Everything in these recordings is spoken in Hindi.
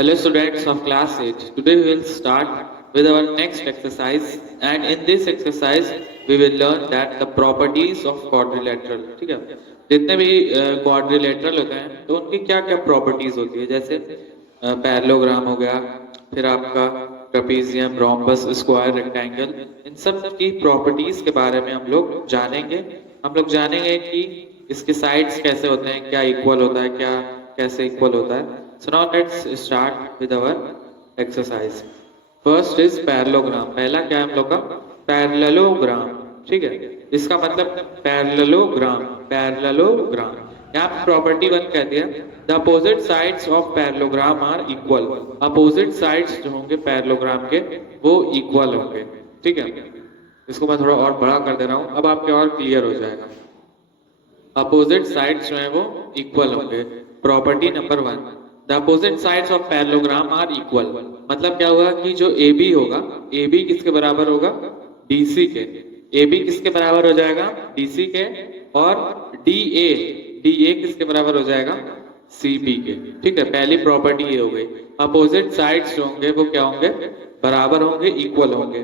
Hello students of class 8. Today we will start with our next exercise, and in this exercise we will learn that the properties of quadrilateral. ठीक है, जितने भी quadrilateral होते हैं तो उनकी क्या क्या properties होती है, जैसे पैरेललोग्राम हो गया, फिर आपका ट्रेपेजियम, रोम्बस, स्क्वायर, रेक्टेंगल, इन सब की प्रॉपर्टीज के बारे में हम लोग जानेंगे। हम लोग जानेंगे कि इसके साइड्स कैसे होते हैं, क्या इक्वल होता है, क्या कैसे इक्वल होता है। So now let's start with our exercise. First is parallelogram. पहला क्या है हम लोग का? पैरेललोग्राम। ठीक है, इसका मतलब पैरेललोग्राम, पैरेललोग्राम। यहाँ पे प्रॉपर्टी 1 कहती है the opposite sides of parallelogram are equal. Opposite sides जो होंगे पैरेललोग्राम के वो इक्वल होंगे। ठीक है, इसको मैं थोड़ा और बड़ा कर दे रहा हूँ, अब आपके और क्लियर हो जाएगा। अपोजिट साइड्स जो है वो इक्वल होंगे। Property number 1, the opposite sides of parallelogram are equal. मतलब क्या होगा कि जो AB होगा, AB किसके बराबर होगा? DC के। AB किसके बराबर हो जाएगा? DC के। और DA किसके बराबर हो जाएगा? CB के। ठीक है, पहली प्रॉपर्टी ये हो गई। अपोजिट साइड्स जो होंगे वो क्या होंगे? बराबर होंगे, इक्वल होंगे।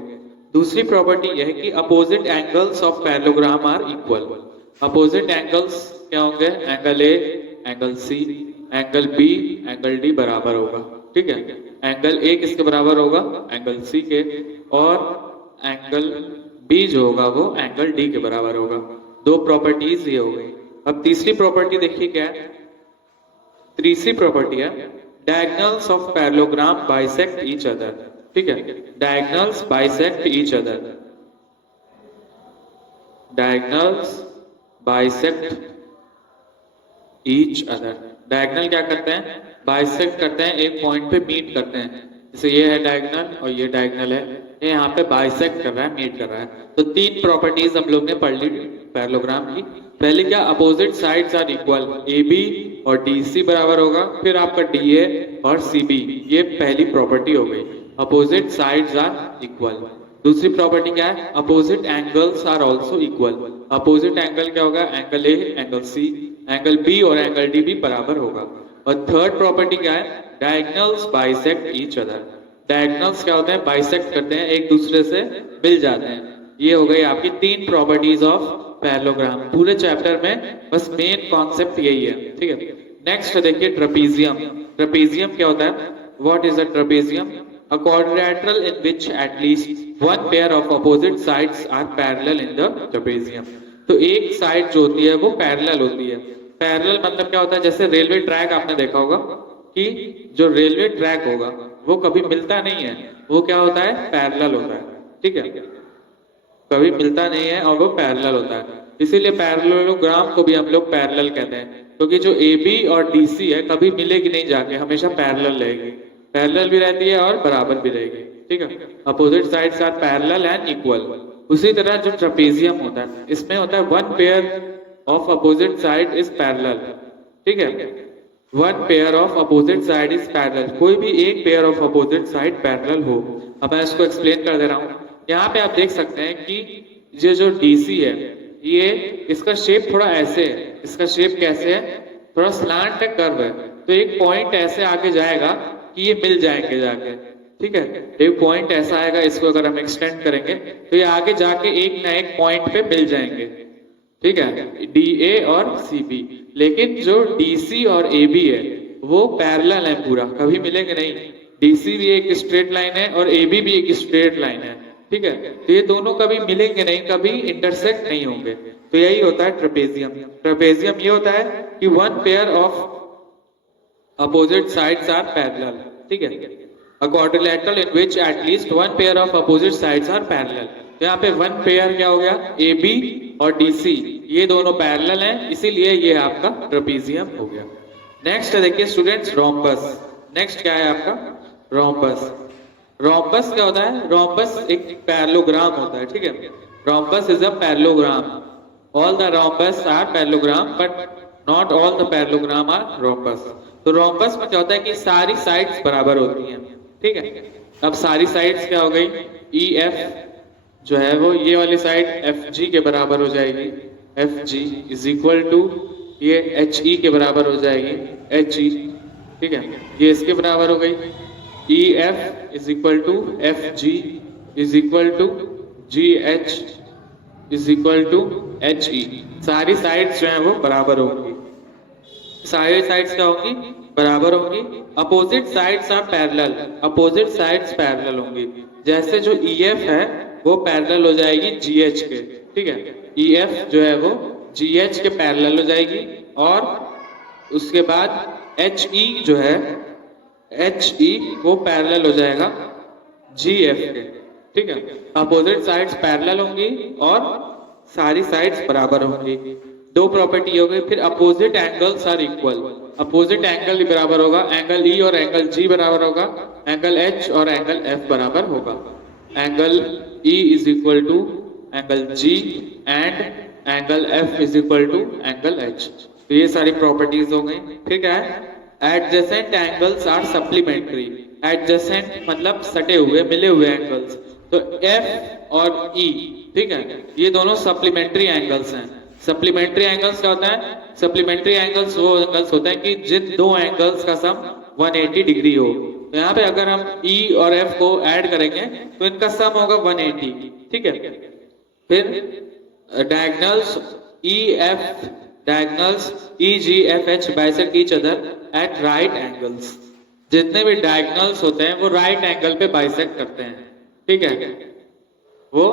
दूसरी प्रॉपर्टी यह है कि opposite angles of parallelogram are equal. Opposite angles क्या होंगे? Angle A, angle C, angle B, angle D बराबर होगा। ठीक है, एंगल A किसके बराबर होगा? एंगल C के। और एंगल B जो होगा वो एंगल D के बराबर होगा। दो प्रॉपर्टीज ये हो गई। अब तीसरी प्रॉपर्टी देखिए क्या है। तीसरी प्रॉपर्टी है diagonals of parallelogram bisect each other. ठीक है, diagonals bisect each other. Diagonals bisect each other. Diagonal क्या करते हैं? बाइसेक्ट करते हैं, एक पॉइंट पे मीट करते हैं। जैसे ये है डायगोनल और ये डायगोनल है, ये यहाँ पे बाइसेक्ट कर रहा है, मीट कर रहा है। तो तीन प्रॉपर्टीज हम लोग ने पढ़ ली पैरेललोग्राम की। पहले क्या? Opposite sides are equal, AB और DC बराबर होगा। फिर आपका DA और CB, ये पहली प्रॉपर्टी हो गई, अपोजिट साइड्स आर इक्वल। दूसरी प्रॉपर्टी क्या है? Opposite angles are also equal. Opposite angle क्या होगा? Angle A, angle C, angle B और एंगल D भी बराबर होगा। और थर्ड प्रॉपर्टी क्या है? Diagonals bisect each other. Diagonals क्या होते हैं? बाइसेक्ट करते हैं, एक दूसरे से मिल जाते हैं। ये हो गई आपकी तीन प्रॉपर्टीज ऑफ पैरेललोग्राम। पूरे चैप्टर में बस मेन कॉन्सेप्ट यही है। ठीक है, नेक्स्ट देखिए ट्रेपेजियम। ट्रेपेजियम क्या होता है? What is a trapezium? A quadrilateral in which at least one pair of opposite sides are parallel in the trapezium. तो एक साइड जो होती है वो पैरेलल होती है। पैरेलल मतलब क्या होता है? जैसे रेलवे ट्रैक आपने देखा होगा कि जो रेलवे ट्रैक होगा वो कभी मिलता नहीं है, वो क्या होता है? पैरेलल होता है। ठीक है, कभी मिलता नहीं है और वो पैरेलल होता है। इसीलिए पैरेललोग्राम को भी हम लोग पैरेलल कहते हैं, क्योंकि जो AB और DC है कभी मिलेगी नहीं जाके, हमेशा पैरेलल रहेगी। पैरेलल भी रहती है और बराबर भी रहेगी। ठीक है, opposite sides are parallel and equal. उसी तरह जो ट्रेपेजियम होता है, इसमें होता है one pair of opposite side is parallel. ठीक है, one pair of opposite side is parallel. कोई भी एक pair of opposite side parallel हो। अब मैं इसको एक्सप्लेन कर दे रहा हूँ। यहाँ पे आप देख सकते हैं कि ये जो DC है, ये इसका शेप थोड़ा ऐसे है। इसका शेप कैसे है? थोड़ा स्लांट है, कर्व है। तो एक पॉइंट ऐसे आगे जाएगा कि ये मिल जाएंगे जाके। ठीक है, एक पॉइंट ऐसा आएगा, इसको अगर हम एक्सटेंड करेंगे तो ये आगे जाके एक ना एक पॉइंट पे मिल जाएंगे। ठीक है, DA और CB। लेकिन जो DC और AB है वो पैरेलल है, पूरा कभी मिलेंगे नहीं। DC भी एक स्ट्रेट लाइन है और AB भी एक स्ट्रेट लाइन है। ठीक है, तो ये दोनों कभी मिलेंगे नहीं, कभी इंटरसेक्ट नहीं होंगे। तो यही होता है ट्रेपेजियम। ट्रेपेजियम ये होता है कि one pair of opposite sides are parallel. ठीक है, a quadrilateral in which at least one pair of opposite sides are parallel. तो यहाँ पे वन पेयर क्या हो गया? AB और DC, ये दोनों पैरेलल हैं, इसीलिए ये आपका ट्रेपेजियम हो गया। नेक्स्ट देखिए स्टूडेंट्स, रोम्बस। नेक्स्ट क्या है आपका? रोम्बस। रोम्बस क्या होता है? रोम्बस एक पैरेललोग्राम होता है। ठीक है, rhombus is a parallelogram. All the rhombus are parallelogram but not all the parallelogram are rhombus. तो रोम्बस में क्या होता है कि सारी साइड्स बराबर होती हैं। ठीक है, अब सारी साइड्स क्या हो गई? EF जो है वो ये वाली साइड FG के बराबर हो जाएगी। FG इज इक्वल टू ये HE के बराबर हो जाएगी, HE। ठीक है, ये इसके बराबर हो गई। E F is equal to F G is equal to G H is equal to H E. सारी साइड्स जो है वो बराबर होंगी, सारी साइड्स क्या होंगी, बराबर होंगी। Opposite sides are parallel, opposite sides parallel होंगी। जैसे जो ई एफ है वो पैरेलल हो जाएगी जी एच के, ठीक है, ई एफ जो है वो जी एच के पैरेलल हो जाएगी। और उसके बाद एच ई जो है, एच ई वो पैरेलल हो जाएगा जी एफ के, ठीक है। अपोजिट साइड्स पैरेलल होंगी और सारी साइड्स बराबर होंगी। दो प्रॉपर्टी हो गई। फिर opposite angles are equal, opposite angle बराबर होगा, एंगल ई और एंगल जी बराबर होगा, एंगल एच और एंगल एफ बराबर होगा। Angle E is equal to angle G and angle F is equal to angle H. तो ये सारी प्रॉपर्टीज हो गई। फिर क्या है, adjacent angles are supplementary. Adjacent मतलब सटे हुए, मिले हुए एंगल्स। तो एफ और ई, ठीक है, ये दोनों सप्लीमेंट्री एंगल्स हैं। सप्लीमेंट्री एंगल्स क्या होता है, सप्लीमेंट्री एंगल्स वो एंगल्स होते हैं कि जिन दो एंगल्स का सम 180 डिग्री हो। तो यहाँ पे अगर हम ई और एफ को ऐड करेंगे तो इनका सम होगा 180, ठीक है। फिर diagonals E F, diagonals E G F H bisect each other at right angles. जितने भी डायगोनल्स होते हैं वो राइट एंगल पे बाइसेक्ट करते हैं, ठीक है, वो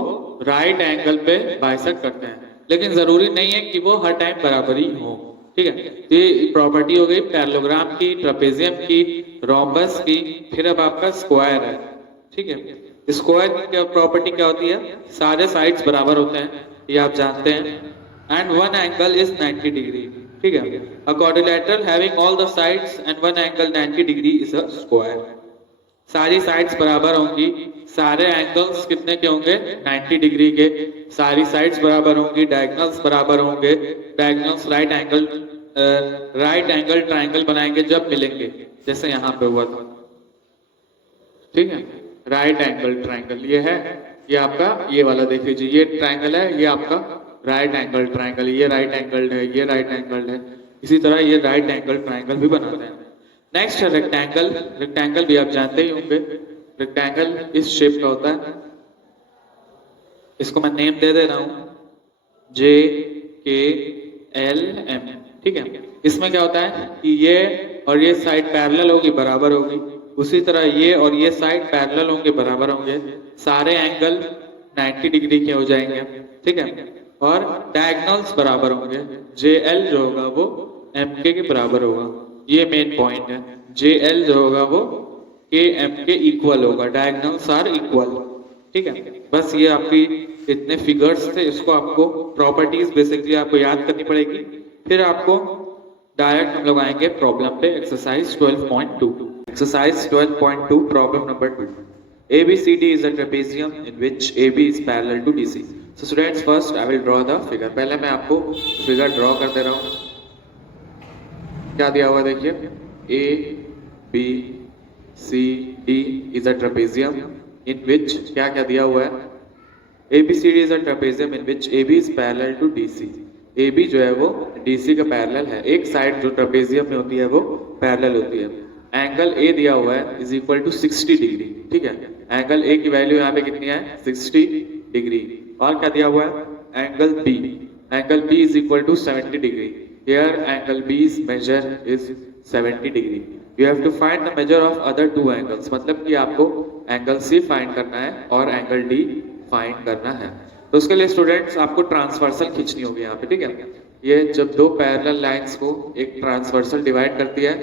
राइट एंगल पे बाइसेक्ट करते हैं। लेकिन जरूरी नहीं है कि वो हर टाइम बराबर ही हो, ठीक है। तो ये प्रॉपर्टी हो गई पैरेललोग्राम की, ट्रेपेजियम की, रोम्बस की। फिर अब आपका स्क्वायर है, ठीक है। स्क्वायर की क्या प्रॉपर्टी क्या होती है, सारे साइड्स बराबर होते हैं, ये आप जानते हैं। And one angle is 90 degree, ठीक है। अ quadrilateral having all the sides and one angle 90 degree is a square. सारी साइड्स बराबर होंगी, सारे एंगल्स कितने के होंगे, 90 डिग्री के। सारी साइड्स बराबर होंगी, डायगोनल्स बराबर होंगे। डायगोनल्स राइट एंगल ट्राइंगल बनाएंगे जब मिलेंगे, जैसे यहाँ पे हुआ था, ठीक है। राइट एंगल ट्राइंगल ये है, ये आपका ये वाला देख लीजिए, ये ट्राइंगल है, ये आपका राइट एंगल ट्राइंगल, ये राइट एंगल है, ये राइट एंगल है। इसी तरह ये राइट एंगल ट्राइंगल भी बनाते हैं। नेक्स्ट है रेक्टेंगल। रेक्टेंगल भी आप जानते ही होंगे, रेक्टेंगल इस शेप का होता है। इसको मैं नेम दे दे रहा हूं जे के एल एम, ठीक है। इसमें क्या होता है कि ये और ये साइड पैरेलल होगी, बराबर होगी। उसी तरह ये और ये साइड पैरेलल होंगे, बराबर होंगे। सारे एंगल 90 डिग्री के हो जाएंगे, ठीक है। और डायगोनल्स बराबर होंगे। जे एल जो होगा वो एम के बराबर होगा, ये मेन पॉइंट है। जे एल जो होगा वो के एम के इक्वल होगा, डायगोनल्स आर इक्वल, ठीक है। बस ये आपकी इतने फिगर्स थे, इसको आपको प्रॉपर्टीज बेसिकली आपको याद करनी पड़ेगी। फिर आपको डायरेक्ट हम लोग आएंगे प्रॉब्लम पे, exercise 12.2। Exercise 12.2 problem number 2। ABCD is a trapezium in which AB is parallel to DC. So students, first I will draw the figure. पहले मैं आपको फिगर ड्रॉ कर दे रहा हूँ। क्या दिया हुआ देखिए, ABCD is a trapezium in which क्या क्या दिया हुआ है, ABCD is a trapezium in which AB is parallel to DC. AB जो है वो DC का पैरेलल है। एक साइड जो ट्रेपेजियम में होती है वो पैरेलल होती है। एंगल A दिया हुआ है इज इक्वल टू 60 डिग्री, ठीक है। एंगल A की वैल्यू यहाँ पे कितनी है, 60 डिग्री। और क्या दिया हुआ है, angle B, angle B is equal to 70 degree. Here angle B's measure is 70 degree. You have to find the measure of other two angles. मतलब कि आपको एंगल C फाइंड करना है और एंगल D फाइंड करना है। तो उसके लिए स्टूडेंट्स आपको ट्रांसवर्सल खींचनी होगी यहाँ पे, ठीक है। ये जब दो पैरेलल लाइंस को एक ट्रांसवर्सल डिवाइड करती है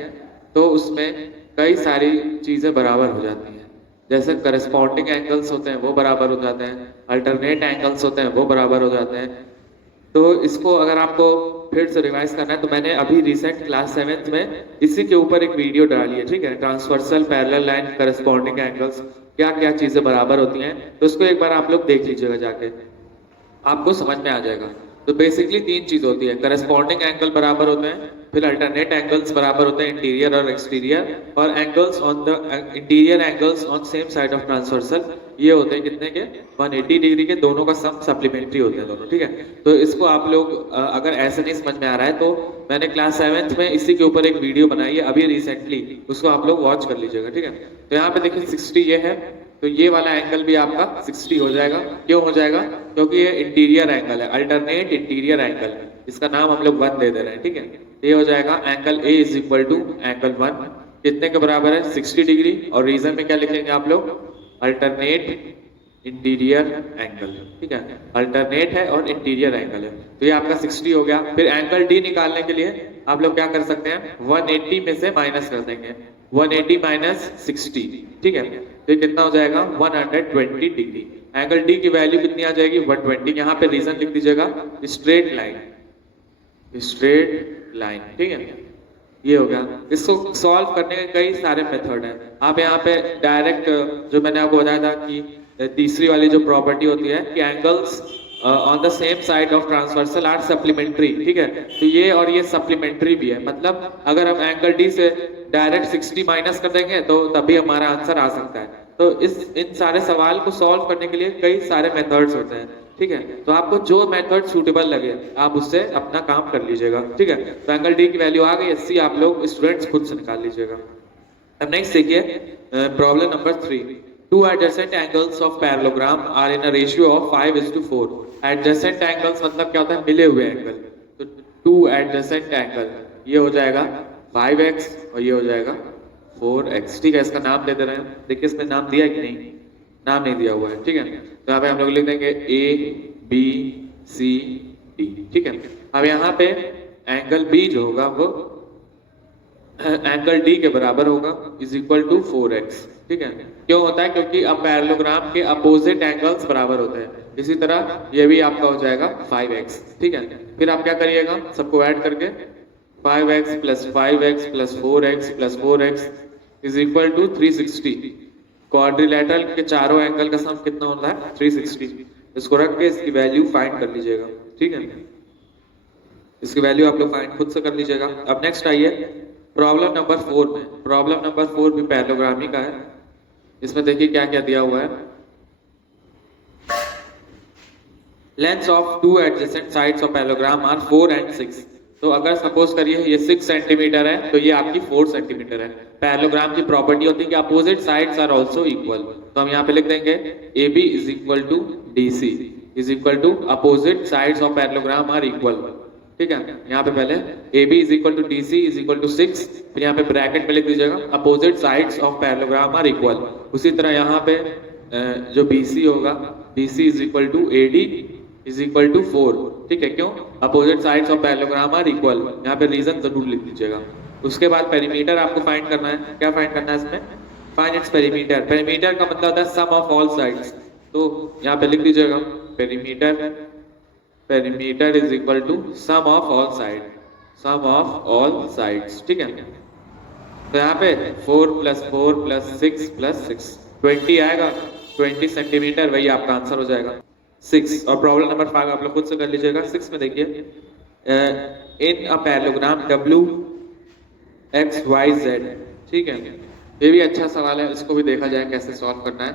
तो उसमें कई सारी चीजें बराबर हो जाती हैं। जैसे करस्पॉन्डिंग एंगल्स होते हैं वो बराबर हो जाते हैं, अल्टरनेट एंगल्स होते हैं वो बराबर हो जाते हैं। तो इसको अगर आपको फिर से रिवाइज करना है तो मैंने अभी रिसेंट क्लास 7th में इसी के ऊपर एक वीडियो डाली है, ठीक है। Transversal, parallel line, corresponding angles, क्या क्या चीजें बराबर होती हैं, तो उसको एक बार आप लोग देख लीजिएगा जाके, आपको समझ में आ जाएगा। तो बेसिकली तीन चीज होती है, करस्पॉन्डिंग एंगल बराबर होते हैं, फिर अल्टरनेट एंगल्स बराबर होते हैं इंटीरियर और एक्सटीरियर, और angles on the interior angles on same side of transversal ये होते हैं कितने के 180 डिग्री के, दोनों का सम सप्लीमेंट्री होते हैं दोनों, ठीक है। तो इसको आप लोग अगर ऐसे नहीं समझ में आ रहा है तो मैंने क्लास 7th में इसी के ऊपर एक वीडियो बनाई है अभी रिसेंटली, उसको आप लोग वॉच कर लीजिएगा, ठीक है। तो यहाँ पे देखिए 60 ये है, तो ये वाला एंगल भी आपका 60 हो जाएगा। क्यों हो जाएगा? क्योंकि ये इंटीरियर एंगल है, अल्टरनेट इंटीरियर एंगल, इसका नाम हम लोग 1 दे दे रहे हैं, ठीक है। ये हो जाएगा angle A is equal to angle 1 कितने के बराबर है 60 डिग्री, और रीजन में क्या लिखेंगे आप लोग, अल्टरनेट इंटीरियर एंगल, ठीक है। अल्टरनेट है और इंटीरियर एंगल है, तो ये आपका 60 हो गया। फिर एंगल डी निकालने के लिए आप लोग क्या कर सकते हैं, 180 में से माइनस कर देंगे, 180 माइनस 60, ठीक है। तो कितना हो जाएगा 120 डिग्री। एंगल डी की वैल्यू कितनी आ जाएगी 120। यहाँ पे रीजन लिख दीजिएगा, स्ट्रेट लाइन, स्ट्रेट लाइन, ठीक है। ये हो गया। इसको सॉल्व करने के कई सारे मेथड हैं। आप यहाँ पे डायरेक्ट जो मैंने आपको बताया था कि तीसरी वाली जो प्रॉपर्टी होती है कि angles on the same side of transversal are supplementary, ठीक है। तो ये और ये सप्लीमेंट्री भी है, मतलब अगर हम एंगल डी से डायरेक्ट 60 माइनस कर देंगे तो तभी हमारा आंसर आ सकता है। तो इन सारे सवाल को सॉल्व करने के लिए कई सारे मेथड्स होते हैं, ठीक है। तो आपको जो मेथड सूटेबल लगे आप उससे अपना काम कर लीजिएगा, ठीक है। तो एंगल डी की वैल्यू आ गई 80, आप लोग स्टूडेंट्स खुद से निकाल लीजिएगा। अब नेक्स्ट देखिए problem number 3, two adjacent angles of parallelogram are in a ratio of 5:4। Adjacent angles मतलब क्या होता है, मिले हुए एंगल। तो टू एडजेसेंट एंगल ये हो जाएगा 5x और ये हो जाएगा 4x, ठीक है। इसका नाम दे दे रहे हैं, देखिए इसमें नाम दिया है कि नहीं, नाम नहीं दिया हुआ है, ठीक है। तो यहाँ पे हम लोग लिख देंगे ABCD, ठीक है। अब यहाँ पे एंगल B जो होगा वो एंगल D के बराबर होगा, इज इक्वल टू 4x, ठीक है। क्यों होता है, क्योंकि अब पैरेललोग्राम के अपोजिट एंगल्स बराबर होते हैं। इसी तरह ये भी आपका हो जाएगा 5x, ठीक है। फिर आप क्या करिएगा, सबको ऐड करके 5x plus 5x plus 4x plus 4x is equal to 360। Quadrilateral के चारों एंगल का सम कितना होता है 360। इसको रख के इसकी वैल्यू फाइंड कर लीजिएगा, ठीक है। इसकी वैल्यू आप लोग फाइंड खुद से कर लीजिएगा। अब नेक्स्ट आइए प्रॉब्लम नंबर 4 में। प्रॉब्लम नंबर 4 भी पैरेललोग्राम ही का है। इसमें देखिए क्या क्या दिया हुआ है, lengths of two adjacent sides of parallelogram are 4 and 6। तो अगर सपोज करिए ये 6 सेंटीमीटर है तो ये आपकी 4 सेंटीमीटर है। पैरेललोग्राम की प्रॉपर्टी होती है कि opposite sides are also equal. तो हम यहाँ पे लिख देंगे AB is equal to DC is equal to opposite sides of parallelogram are equal, ठीक है। यहाँ पे पहले AB is equal to DC is equal to 6, फिर यहाँ पे ब्रैकेट में लिख दीजिएगा opposite sides of parallelogram are equal. उसी तरह यहाँ पे जो BC होगा BC is equal to AD is equal to 4, ठीक है। क्यों, opposite sides of parallelogram are equal. यहाँ पे रीजन जरूर लिख दीजिएगा। उसके बाद पेरीमीटर आपको फाइंड करना है। क्या फाइंड करना है इसमें, फाइंड इट्स पेरीमीटर। पेरीमीटर का मतलब होता है सम ऑफ ऑल साइड्स। तो यहाँ पे लिख दीजिएगा perimeter, perimeter is equal to sum of all side, sum of all sides, ठीक है। तो यहाँ पे 4 प्लस 4 प्लस 6 प्लस 6 20 आएगा, 20 सेंटीमीटर, वही आपका आंसर हो जाएगा 6। और प्रॉब्लम नंबर 5 आप लोग खुद से कर लीजिएगा। 6 में देखिए इन अ पैरेललोग्राम WXYZ, ठीक है। ये भी अच्छा सवाल है, इसको भी देखा जाए कैसे सॉल्व करना है।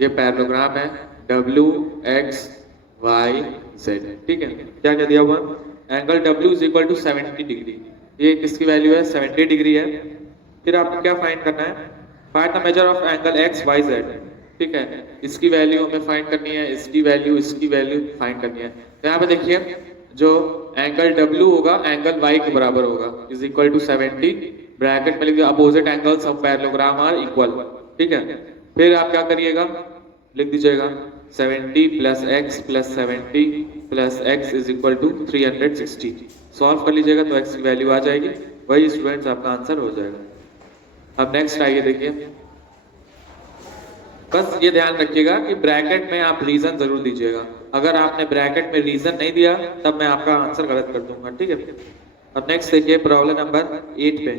ये पैरेललोग्राम है WXYZ, ठीक है। क्या क्या दिया हुआ, angle W is equal to 70 degree. ये किसकी वैल्यू है 70 डिग्री है। फिर आपको क्या फाइंड करना है, find the measure of angle XYZ, ठीक है। इसकी वैल्यू हमें फाइंड करनी है, इसकी वैल्यू फाइंड करनी है। तो यहाँ पे देखिए जो एंगल W होगा एंगल Y के बराबर होगा, इज इक्वल टू 70, ब्रैकेट में लिख दिया opposite angles of parallelogram are equal, ठीक है। फिर आप क्या करिएगा, लिख दीजिएगा 70 plus x plus 70 plus x is equal to 360। Solve कर लीजिएगा तो x की वैल्यू आ जाएगी, वही स्टूडेंट्स आपका आंसर हो जाएगा। अब नेक्स्ट आइए देखिए, बस ये ध्यान रखिएगा कि ब्रैकेट में आप रीजन जरूर दीजिएगा। अगर आपने ब्रैकेट में रीजन नहीं दिया तब मैं आपका आंसर गलत कर दूंगा, ठीक है। अब नेक्स्ट देखिए प्रॉब्लम नंबर 8 पे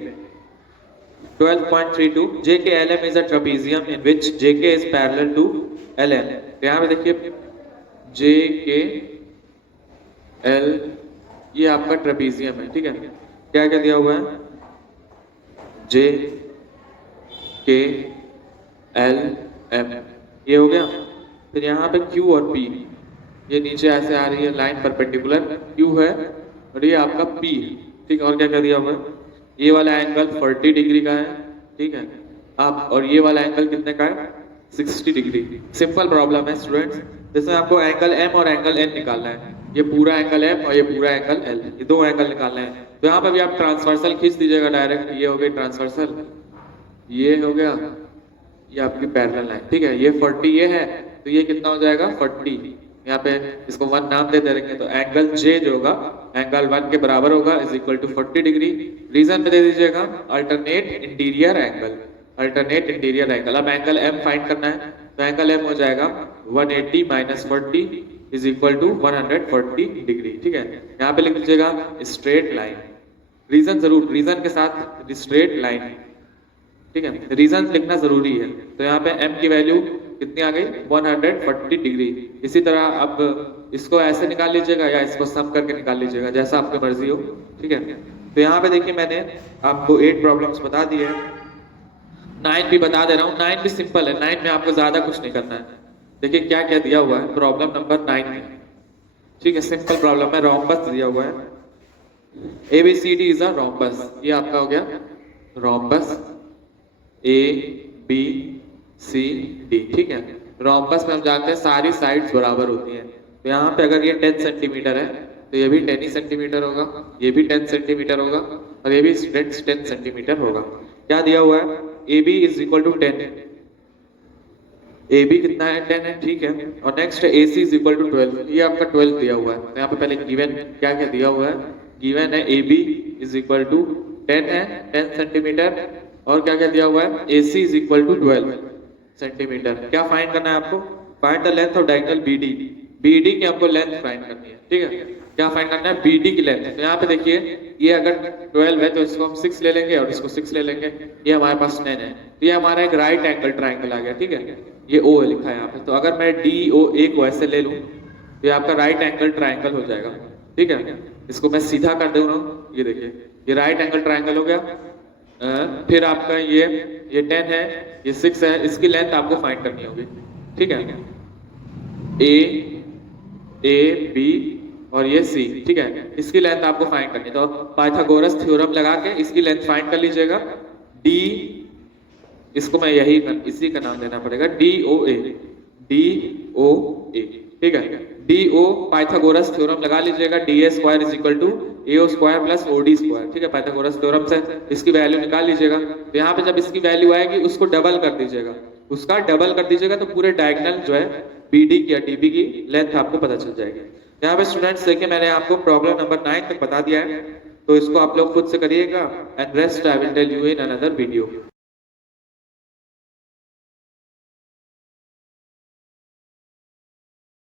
12.32 JKLM is a trapezium in which JK is parallel to LM। यहाँ पे देखिए JK एल, ये आपका ट्रेपीजियम है, ठीक है। क्या क्या दिया हुआ है, जे के एल एम, ये हो गया। फिर यहाँ पे क्यू और पी, ये नीचे ऐसे आ रही है लाइन परपेंडिकुलर, क्यू है और ये आपका पी है, ठीक है। और क्या क्या दिया हुआ है, ये वाला एंगल 40 डिग्री का है, ठीक है। आप और ये वाला एंगल कितने का है, 60 डिग्री। सिंपल प्रॉब्लम है स्टूडेंट्स, जिसमें आपको एंगल एम और एंगल एन निकालना है। ये पूरा एंगल एम और ये पूरा एंगल एल, ये दो एंगल निकालना है। तो यहाँ पे भी आप ट्रांसवर्सल खींच दीजिएगा डायरेक्ट, ये हो गई ट्रांसवर्सल, ये हो गया, ये आपकी पैरेलल लाइन, ठीक है। ये 40 ये है, तो ये कितना हो जाएगा 40, यहाँ पे इसको 1 नाम दे देंगे, तो एंगल जे जो होगा एंगल 1 के बराबर होगा, is equal to 40 degree. Reason में दे दीजिएगा alternate interior angle, alternate interior angle. अब एंगल एम फाइंड करना है, तो एंगल एम हो जाएगा 180 minus 40 is equal to 140 degree, ठीक है। यहाँ पे लिख लीजिएगा स्ट्रेट लाइन, रीजन जरूर, रीजन के साथ स्ट्रेट लाइन, ठीक है, रीजन लिखना जरूरी है। तो यहाँ पे m की वैल्यू कितनी आ गई, 140 डिग्री। इसी तरह अब इसको ऐसे निकाल लीजिएगा या इसको सम करके निकाल लीजिएगा, जैसा आपकी मर्जी हो, ठीक है। तो यहाँ पे देखिए मैंने आपको 8 प्रॉब्लम्स बता दिए, 9 भी बता दे रहा हूँ। 9 भी सिंपल है, 9 में आपको ज्यादा कुछ नहीं करना है। देखिए क्या क्या दिया हुआ है प्रॉब्लम नंबर 9 में, ठीक है। सिंपल प्रॉब्लम है, रोम्बस दिया हुआ है, ABCD इज अ रोम्बस, ये आपका हो गया rhombus A B C D, ठीक है। रोम्बस में हम जानते हैं सारी साइड्स बराबर होती हैं, तो यहाँ पे अगर ये 10 सेंटीमीटर है तो ये भी 10 ही सेंटीमीटर होगा, ये भी 10 सेंटीमीटर होगा और ये भी 10 सेंटीमीटर होगा। क्या दिया हुआ है, AB is equal to 10, AB कितना है 10 है, ठीक है। और नेक्स्ट है AC इज इक्वल टू 12, ये आपका 12 दिया हुआ है। तो यहाँ पे पहले गिवन क्या क्या दिया हुआ है, गिवन है AB इज इक्वल टू 10 है, 10 सेंटीमीटर, और क्या क्या दिया हुआ है, AC is equal to 12 centimetre. क्या फाइंड करना है आपको, find the length of diagonal BD, BD की आपको लेंथ फाइंड करनी है, ठीक है। क्या फाइंड करना है, BD की लेंथ। तो यहाँ पे देखिए ये अगर 12 है तो इसको हम 6 ले लेंगे और इसको 6 ले लेंगे, ये हमारे पास 10 है, तो ये हमारा एक राइट एंगल ट्राइंगल आ गया, ठीक है। ये O है लिखा है यहाँ पे, तो अगर मैं DOA को ऐसे ले लूँ तो ये आपका राइट एंगल ट्राइंगल हो जाएगा, ठीक है। इसको मैं सीधा कर दे रहा हूँ, ये देखिए ये राइट एंगल ट्राइंगल हो गया। फिर आपका ये 10 है, ये 6 है, इसकी लेंथ आपको फाइंड करनी होगी, ठीक है। A B और ये C, ठीक है, इसकी लेंथ आपको फाइंड करनी है। तो पाइथागोरस थ्योरम लगा के इसकी लेंथ फाइंड कर लीजिएगा। D, इसको मैं इसी का नाम देना पड़ेगा, DOA, ठीक है। DO पाइथागोरस थ्योरम लगा लीजिएगा, DA square is equal to AO square plus OD square, ठीक है। पाइथागोरस थ्योरम से इसकी वैल्यू निकाल लीजिएगा। तो यहाँ पे जब इसकी वैल्यू आएगी उसको डबल कर दीजिएगा, उसका डबल कर दीजिएगा, तो पूरे डायगोनल जो है BD की या DB की लेंथ आपको पता चल जाएगी। यहाँ पे स्टूडेंट्स देखिए मैंने आपको प्रॉब्लम नंबर 9 तक बता दिया है, तो इसको आप लोग खुद से करिएगा, and rest I will tell you in another video.